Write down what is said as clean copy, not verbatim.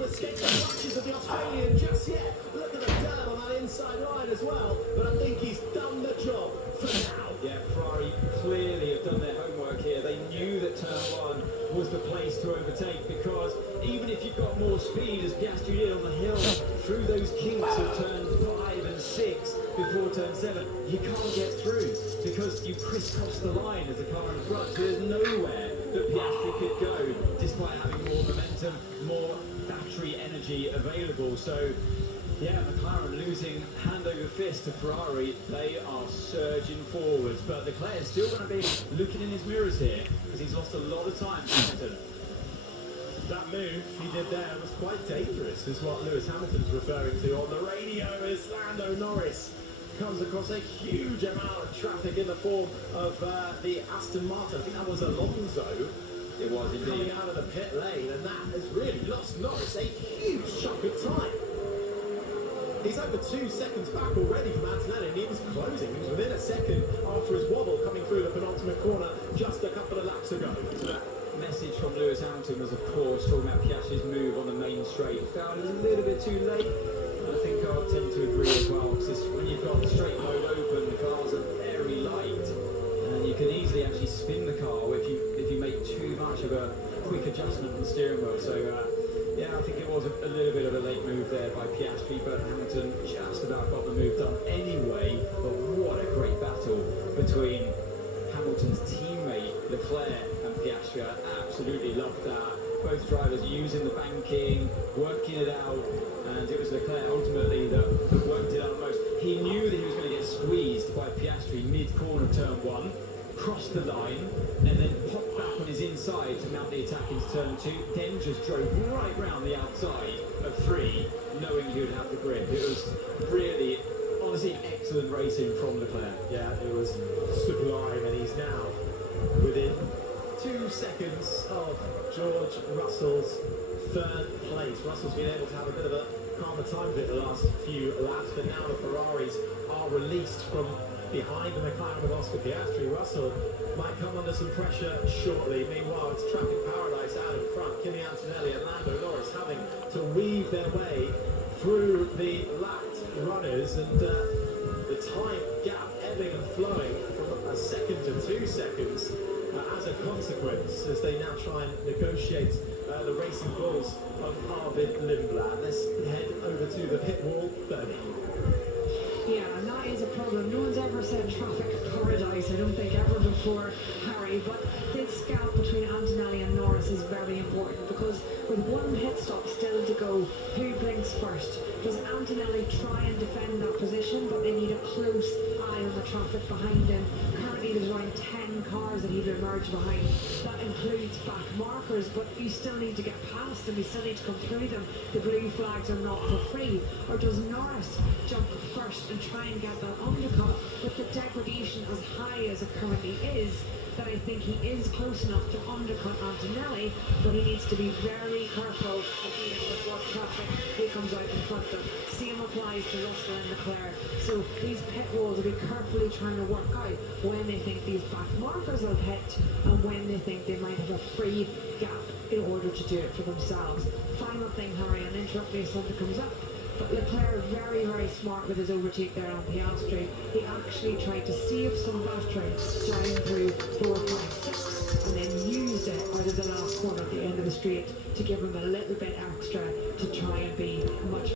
to escape the clutches of the Australian just yet. Look at the turn on that inside line as well, but I think he's done the job for now. Yeah, Ferrari clearly have done their homework here. They knew that turn one was the place to overtake, because even if you've got more speed, as Piastri did on the hill, through those kinks of turn 5 and 6 before turn 7, you can't get through because you crisscross the line as a car in front. So there's nowhere that Piastri could go, despite having more momentum, more battery energy available. So yeah, McLaren losing hand over fist to Ferrari. They are surging forwards, but Leclerc is still going to be looking in his mirrors here, because he's lost a lot of time to Hamilton. That move he did there was quite dangerous, is what Lewis Hamilton's referring to on the radio, as Lando Norris comes across a huge amount of traffic in the form of the Aston Martin. I think that was Alonso. It was indeed. Coming out of the pit lane, and that has really lost Norris a huge chunk of time. He's over 2 seconds back already from Antonelli, and he was closing. He was within a second after his wobble coming through the penultimate corner just a couple of laps ago. Message from Lewis Hamilton was, of course, talking about Piastri's move on the main straight. Found it a little bit too late. And I think I'll tend to agree as well, because when you've got the straight mode open, the cars are very light, and you can easily actually spin the car if you make too much of a quick adjustment on the steering wheel. So yeah, I think it was a little bit of a late move there by Piastri, but Hamilton just about got the move done anyway. But what a great battle between Hamilton's teammate Leclerc and Piastri. I absolutely loved that. Both drivers using the banking, working it out, and it was Leclerc ultimately that worked it out most. He knew that he was going to get squeezed by Piastri mid-corner turn 1, crossed the line, and then popped back on his inside to mount the attack into turn 2, then just drove right round the outside of 3, knowing he would have the grip. It was really, honestly, excellent racing from Leclerc. Yeah, it was sublime, and he's now within 2 seconds of George Russell's third place. Russell's been able to have a bit of a calmer time bit the last few laps, but now the Ferraris are released from behind the McLaren with Oscar Piastri. Russell might come under some pressure shortly. Meanwhile, it's traffic paradise out in front. Kimi Antonelli and Lando Norris having to weave their way through the lapped runners, and the time gap ebbing and flowing from a second to 2 seconds as a consequence, as they now try and negotiate the racing balls of Arvid Lindblad. Let's head over to the pit wall, Bernie. Yeah, and that is a problem. No one's ever said traffic paradise, I don't think, ever before, Harry, but this gap between Antonelli and Norris is very important, because with one pit stop still to go, who blinks first? Does Antonelli try and defend that position, but they need a close eye on the traffic behind him? Currently there's around 10 cars that he'd emerge behind. That includes back markers, but you still need to get past them, you still need to come through them. The blue flags are not for free. Or does Norris jump first and try and get that undercut with the degradation as high as it currently is, that I think he is close enough to undercut Antonelli, but he needs to be very careful of dealing with what traffic he comes out in front of. Same applies to Russell and Leclerc. So these pit walls will be carefully trying to work out when they think these back markers will hit and when they think they might have a free gap in order to do it for themselves. Final thing, Harry, and interrupt me if something comes up. But Leclerc very, very smart with his overtake there on Piastri. He actually tried to save some battery down through 4.6 and then used it out of the last corner at the end of the straight to give him a little bit extra to try and be much